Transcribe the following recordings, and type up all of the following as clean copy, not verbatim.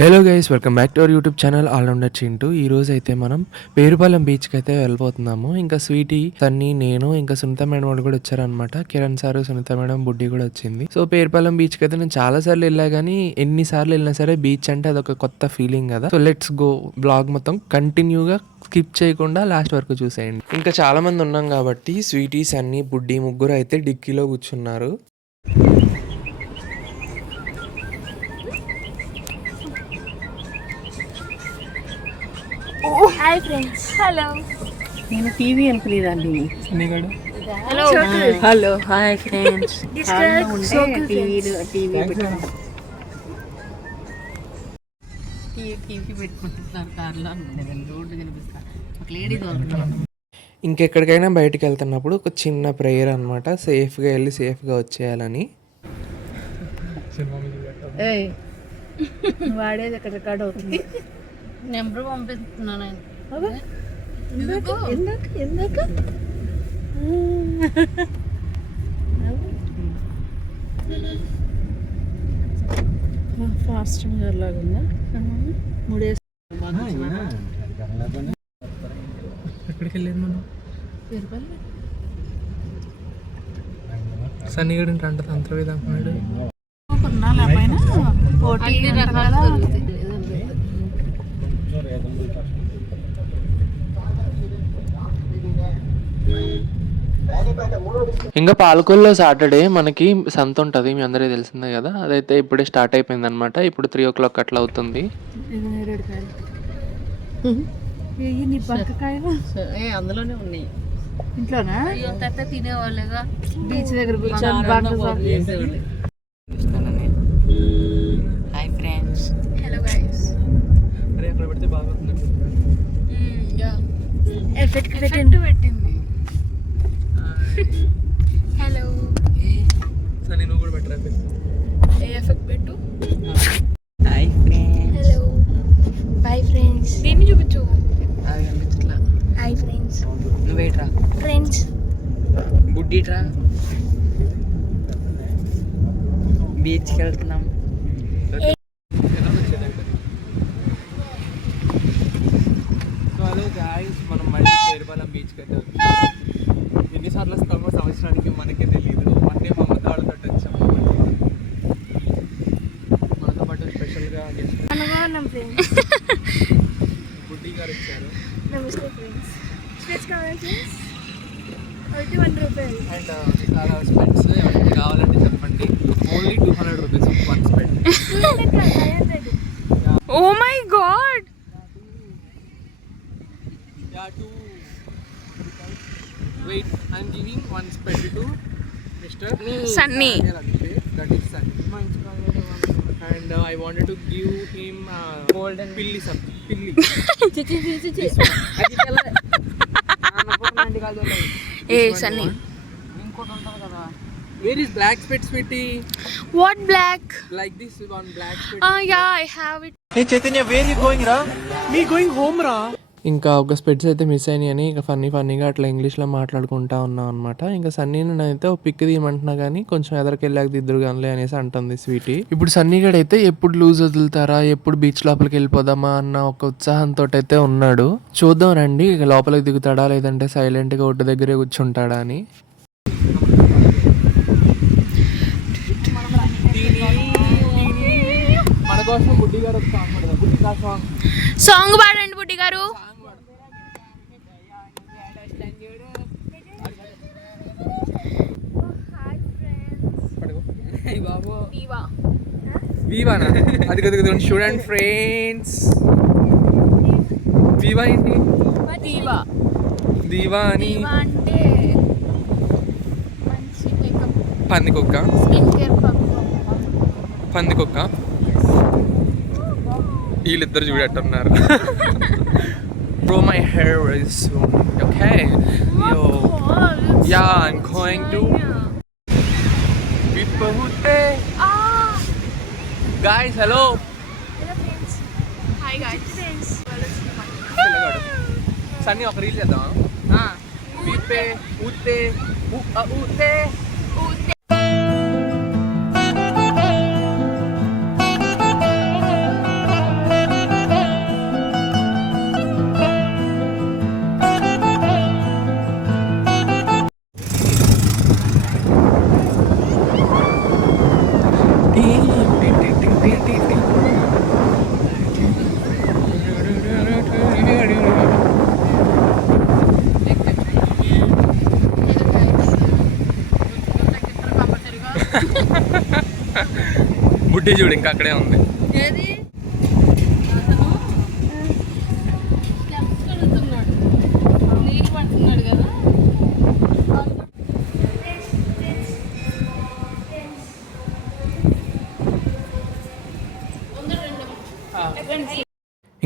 Hello guys, welcome back to our YouTube channel allrounder Chintu. ఈ రోజు అయితే మనం పేరుపాలెం బీచ్కి అయితే వెళ్ళిపోతున్నాము. ఇంకా స్వీటీ, సన్నీ, నేను ఇంకా సునీత మేడం వాళ్ళు కూడా వచ్చారనమాట. కిరణ్ సారు, సునీత మేడం, బుడ్డి కూడా వచ్చింది. సో పేరుపాలెం బీచ్కి అయితే నేను చాలా సార్లు వెళ్ళా, కానీ ఎన్నిసార్లు వెళ్ళినా సరే బీచ్ అంటే అదొక కొత్త ఫీలింగ్ కదా. So let's go. బ్లాగ్ మొత్తం కంటిన్యూగా స్కిప్ చేయకుండా లాస్ట్ వరకు చూసేయండి. ఇంకా చాలా మంది ఉన్నాం కాబట్టి స్వీటీ, సన్నీ, బుడ్డి ముగ్గురు అయితే డిక్కీలో కూర్చున్నారు. Hi friends. హలో. నేను టీవీ అనుకునేదాన్ని. Hello hello hi friends. TV పెట్టుకుంటున్నారు కార్లో. రోడ్డు కనిపిస్తా ఒక లేడీ దొరుకుతాను. ఇంకెక్కడికైనా బయటకు వెళ్తున్నప్పుడు ఒక చిన్న ప్రేయర్ అనమాట, సేఫ్గా వెళ్ళి సేఫ్గా వచ్చేయాలని. వాడేది ఎక్కడ రికార్డ్ అవుతుంది. నెంబర్ పంపిస్తున్నాను. ఎందుకు ఫాస్టింగ్ లాగుందా? మూడేసి ఎక్కడికి వెళ్ళేది మనం? సన్నిగడు అంటే తంత్రవేద అంటున్నాడు. ఇంకా పాలకొల్లో సాటర్డే మనకి సంత ఉంటుంది, మీ అందరికీ తెలిసిందే కదా. అదైతే ఇప్పుడే స్టార్ట్ అయిపోయింది అనమాట. ఇప్పుడు 3 o'clock అట్లా అవుతుంది. అందులోనే ఉన్నాయి. ఇంట్లోనా? తినేవాళ్ళుగా బీచ్ దగ్గర హాయ్ ఫ్రెండ్స్. Hello guys. అరే అక్కడ పెడితే బాగుంటుంది. ఎఫెక్ట్ పెట్టింది. హలో. సరే నువ్వు కూడా పెట్టరా? ఎఫెక్ట్ పెట్టు. Hi friends. Hello. Bye friends. దీన్ని చూపించు. అది కనిపించట్లా. Hi friends. నువ్వేట్రా? ఫ్రెండ్స్. బుడ్డిట్రా. బీచ్కి వెళ్తున్నాం. మనం మళ్ళీ పేరుపాలెం బీచ్కి అయితే వచ్చాం. ఎన్నిసార్లు వస్తామో సంవత్సరానికి మనకే తెలియదు. అంటే మా అమ్మతో వాళ్ళతో వచ్చాము. మనతో పాటు స్పెషల్గా బుడ్డి గారు వచ్చారు. నమస్తే ఫ్రెండ్స్. స్పెట్స్ కావాలి ఫ్రెండ్స్. అయితే 1 రూపాయలు. అండ్ చాలా స్పెట్స్ ఎవరికి కావాలంటే చెప్పండి. ఓన్లీ 200 rupees వన్ స్పెట్. Oh my god. Wait, I'm giving one sped to Mr. Sunny. That is Sunny. And I wanted to give him golden pilli something. Pilli. Hey Sunny. Where is black sped, sweetie? What black? Like this one black sped. Yeah, I have it. Hey Chaitanya, where you going, ra? Me going home, ra. ఇంకా ఒక స్పెట్స్ అయితే miss అయినాయి అని ఇంకా ఫన్నీగా అట్లా ఇంగ్లీష్లో మాట్లాడుకుంటా ఉన్నాం అనమాట. ఇంకా సన్నీని అయితే ఒక పిక్ తీయమంటున్నా కానీ కొంచెం ఎదరికెళ్ళాక దిద్దురు కానీ అనేసి అంటుంది స్వీటీ. ఇప్పుడు సన్నీగడ్ అయితే ఎప్పుడు లూజ్ వదులుతారా, ఎప్పుడు బీచ్ లోపలికి వెళ్ళిపోదామా అన్న ఒక ఉత్సాహంతో అయితే ఉన్నాడు. చూద్దాం రండి, ఇక లోపలికి దిగుతాడా లేదంటే సైలెంట్గా ఒడ్డు దగ్గరే కూర్చుంటాడా అని. మన కోసం బుడ్డి గారు సాంగ్ పాడండి బుడ్డి గారు. వీవానా? అది కదా చూడండి ఫ్రెండ్స్. వీవా ఏంటి? దీవా అని అంటే మంచి మేకప్. పందికొక్క. స్కిన్ కేర్ పందికొక్క. వీళ్ళిద్దరు చూడట్టున్నారు. Bro, my hair is okay. Yo, yeah, I'm going to Pipahute. Guys, hello. Hello friends. Hi guys. Friends. Sunny ఒక రీల్ చేద్దాం. Pipe ute ute ute. బుడ్డి చూడు ఇంకా అక్కడే ఉంది. ఏది అతను స్టెప్స్ కడుగుతున్నాడు, నీళ్ళు పడుతున్నాడు కదా.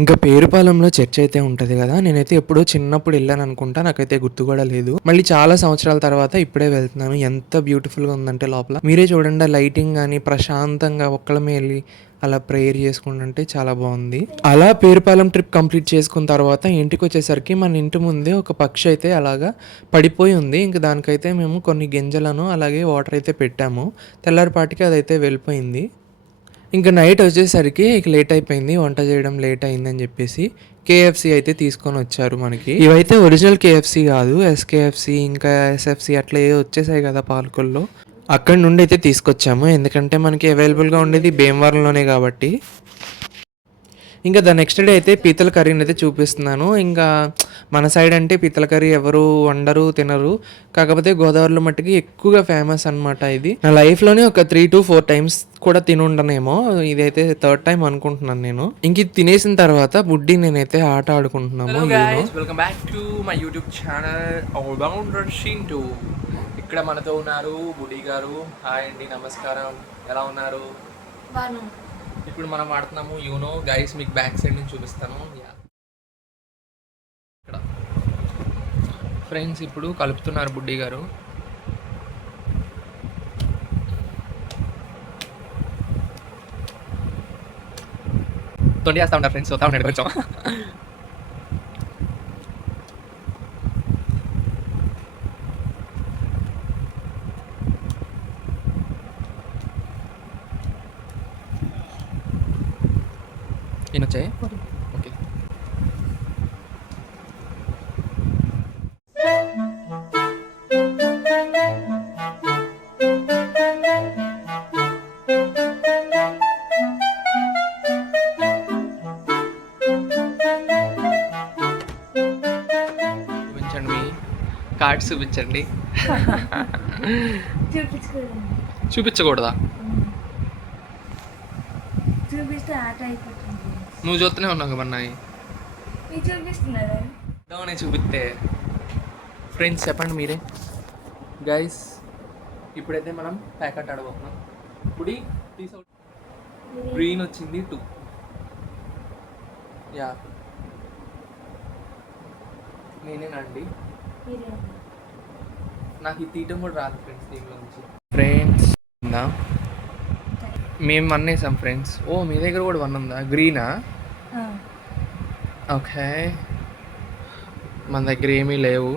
ఇంకా పేరుపాలెంలో చర్చ్ అయితే ఉంటుంది కదా, నేనైతే ఎప్పుడో చిన్నప్పుడు వెళ్ళాను అనుకుంటా, నాకైతే గుర్తు కూడా లేదు. మళ్ళీ చాలా సంవత్సరాల తర్వాత ఇప్పుడే వెళ్తున్నాను. ఎంత బ్యూటిఫుల్గా ఉందంటే లోపల మీరే చూడండి, లైటింగ్ కానీ ప్రశాంతంగా ఒక్కళ్ళమే వెళ్ళి అలా ప్రేయర్ చేసుకుంటుంటే చాలా బాగుంది. అలా పేరుపాలెం ట్రిప్ కంప్లీట్ చేసుకున్న తర్వాత ఇంటికి వచ్చేసరికి మన ఇంటి ముందే ఒక పక్షి అయితే అలాగా పడిపోయి ఉంది. ఇంకా దానికైతే మేము కొన్ని గింజలను అలాగే వాటర్ అయితే పెట్టాము. తెల్లారిపాటికి అదైతే వెళ్ళిపోయింది. ఇంకా నైట్ వచ్చేసరికి ఇక లేట్ అయిపోయింది, వంట చేయడం లేట్ అయిందని చెప్పేసి కేఎఫ్సి అయితే తీసుకొని వచ్చారు మనకి. ఇవైతే ఒరిజినల్ కేఎఫ్సి కాదు, ఎస్కేఎఫ్సి ఇంకా ఎస్ఎఫ్సి అట్లా ఏ వచ్చేసాయి కదా పాలకుల్లో, అక్కడ నుండి అయితే తీసుకొచ్చాము. ఎందుకంటే మనకి అవైలబుల్గా ఉండేది భీమవరంలోనే కాబట్టి. ఇంకా ద నెక్స్ట్ డే అయితే పీతల కర్రీని అయితే చూపిస్తున్నాను. ఇంకా మన సైడ్ అంటే పీతల కర్రీ ఎవరు వండరు తినరు, కాకపోతే గోదావరిలో మట్టుకి ఎక్కువగా ఫేమస్ అనమాట. ఇది నా లైఫ్లోనే ఒక 3 to 4 times కూడా తిని ఉండనేమో, ఇదైతే 3rd time అనుకుంటున్నాను నేను. ఇంక ఇది తినేసిన తర్వాత బుడ్డి నేనైతే ఆట ఆడుకుంటున్నాము. Welcome back to my YouTube channel allrounder Shintu. ఇక్కడ మనతో ఉన్నారు బుడ్డి గారు. హాయ్ అండి, నమస్కారం, ఎలా ఉన్నారు? ఇప్పుడు మనం వాడుతున్నాము యూనో. గైస్ మీకు బ్యాక్ సైడ్ నుంచి చూపిస్తాను. ఇక్కడ ఫ్రెండ్స్ ఇప్పుడు కలుపుతున్నారు బుడ్డి గారు. తొండి చేస్తా ఉంటారు ఫ్రెండ్స్, వస్తా ఉన్నాడు కొంచెం. వచ్చాయి ఓకే. చూపించండి, మీ కార్డ్స్ చూపించండి. చూపించకూడదా? చూపిస్తే ఆట అయిపోతుంది. నువ్వు చూస్తూనే ఉన్నావు కదా నాయి. చూపిస్తున్నారా? చూపిస్తే ఫ్రెండ్స్ చెప్పండి మీరే. గైస్ ఇప్పుడైతే మనం ప్యాకెట్ ఆడబోతున్నాం. ఇప్పుడు గ్రీన్ వచ్చింది 2. యా నేనేనండి. నాకు ఇది తీయటం కూడా రాదు ఫ్రెండ్స్ దీంట్లో నుంచి. ఫ్రెండ్స్ మేము 1 వేసాం ఫ్రెండ్స్. ఓ మీ దగ్గర కూడా 1 ఉందా? గ్రీనా? ఓకే, మన దగ్గర ఏమీ లేవు,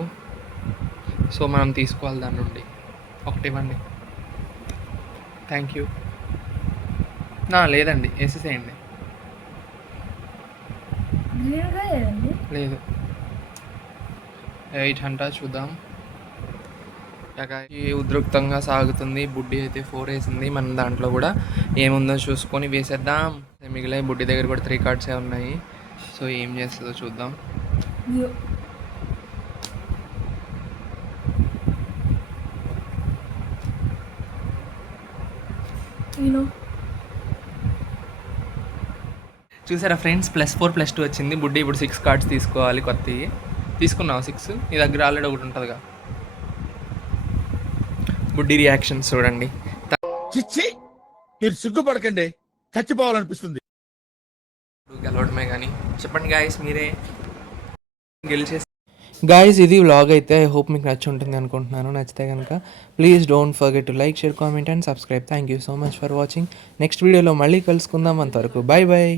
సో మనం తీసుకోవాలి దాని నుండి. ఒకటి ఇవ్వండి. Thank you. లేదండి, వేసేసేయండి. లేదు 8 అంట. చూద్దాం. ఉద్రిక్తంగా సాగుతుంది. బుడ్డి అయితే 4 వేసింది. మనం దాంట్లో కూడా ఏముందో చూసుకొని వేసేద్దాం. మిగిలిన బుడ్డి దగ్గర కూడా 3 cards ఉన్నాయి. సో ఏం చేస్తుందో చూద్దాం. చూసారా ఫ్రెండ్స్, +4 +2 వచ్చింది. బుడ్డి ఇప్పుడు 6 cards తీసుకోవాలి కొత్తవి. తీసుకున్నావు 6? నీ దగ్గర ఆల్రెడీ ఒకటి ఉంటుందిగా. బుడ్డి రియాక్షన్స్ చూడండి. చిచ్చి, మీరు సిగ్గుపడకండి, చచ్చిపోవాలనిపిస్తుంది. గెలవడమే కానీ. చెప్పండి గాయస్, మీరే గెలిచేసి. గాయస్ ఇది వ్లాగ్ అయితే ఐ హోప్ మీకు నచ్చి ఉంటుంది అనుకుంటున్నాను. నచ్చితే కనుక please don't forget to like, share, comment and subscribe. Thank you so much for watching. Next వీడియోలో మళ్ళీ కలుసుకుందాం. అంతవరకు బాయ్ బాయ్.